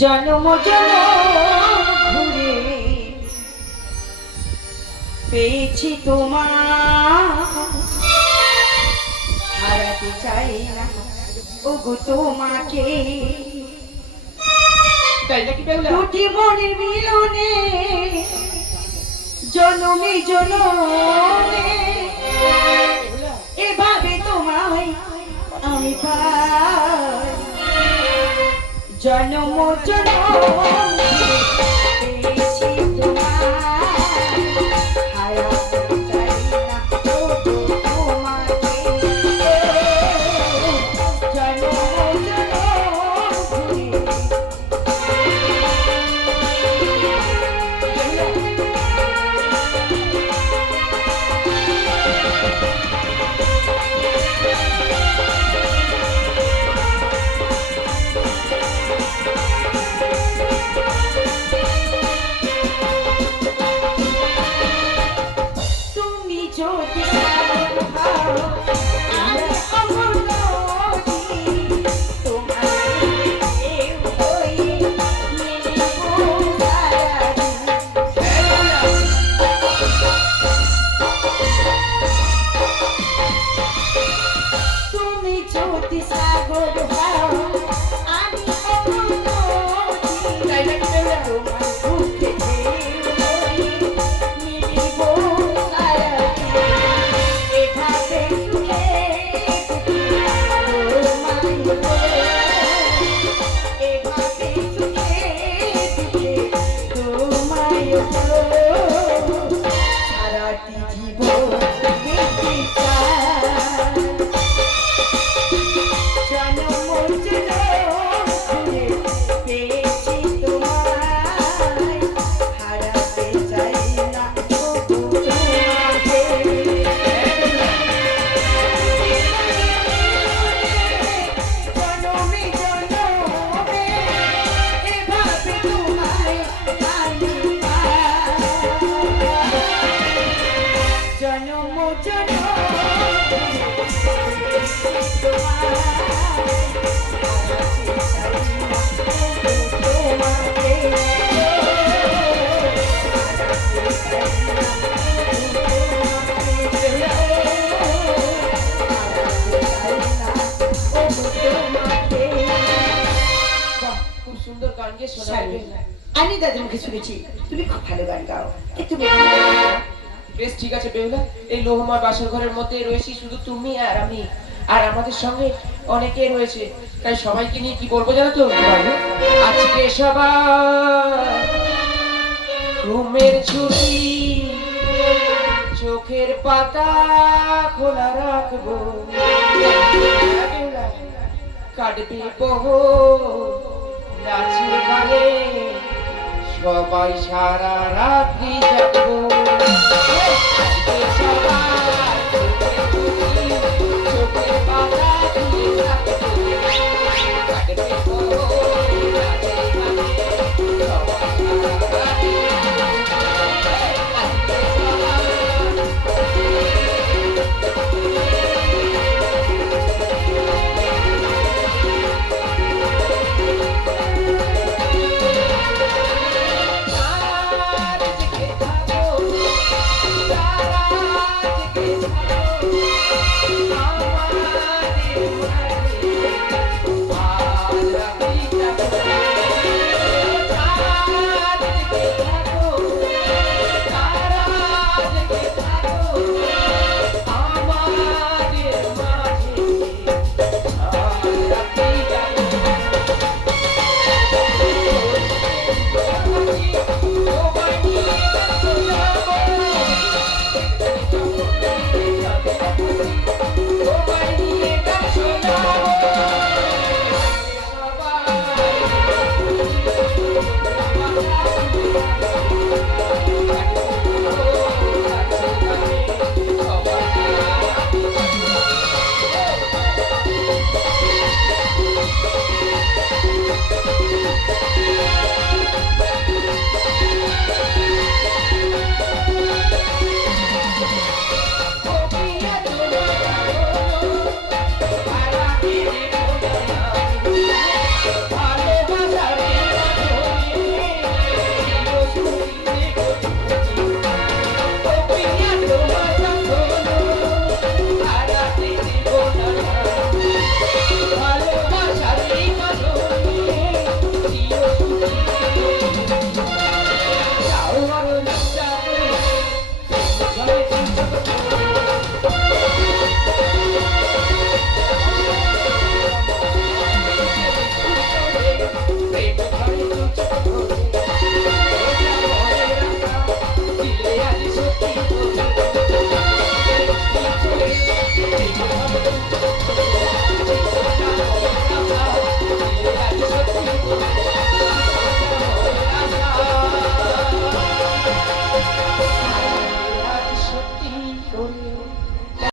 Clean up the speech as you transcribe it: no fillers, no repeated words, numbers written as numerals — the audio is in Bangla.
জনম জনম ঘুরে পেয়েছি তোমার, হারাতে চাই না ওগো তোমাকে। দুটি মনের মিলনে জনমে জনমে এভাবে তোমায় আমি পাই। জনম জনম পেয়েছি তোমার, হারাতে চাই না ওগো তোমাকে। জনম জনম ঘুরে আমি দাদুর মুখে শুনেছি তুমি খুব ভালো গান গাও। তুমি বেশ ঠিক আছে বেহুলা, এই লোহময় বাসর ঘরের মধ্যে রয়েছি শুধু তুমি আর আমি, আর আমাদের সঙ্গে অনেকে রয়েছে, তাই সবাইকে নিয়ে কি বলবো জানো তো? আজকে সবাই ঘুমের ছুটি, চোখের পাতা খোলা রাখবো, কাটবে বহু নাচে গানে, সবাই সারা রাত্রি জাগবো।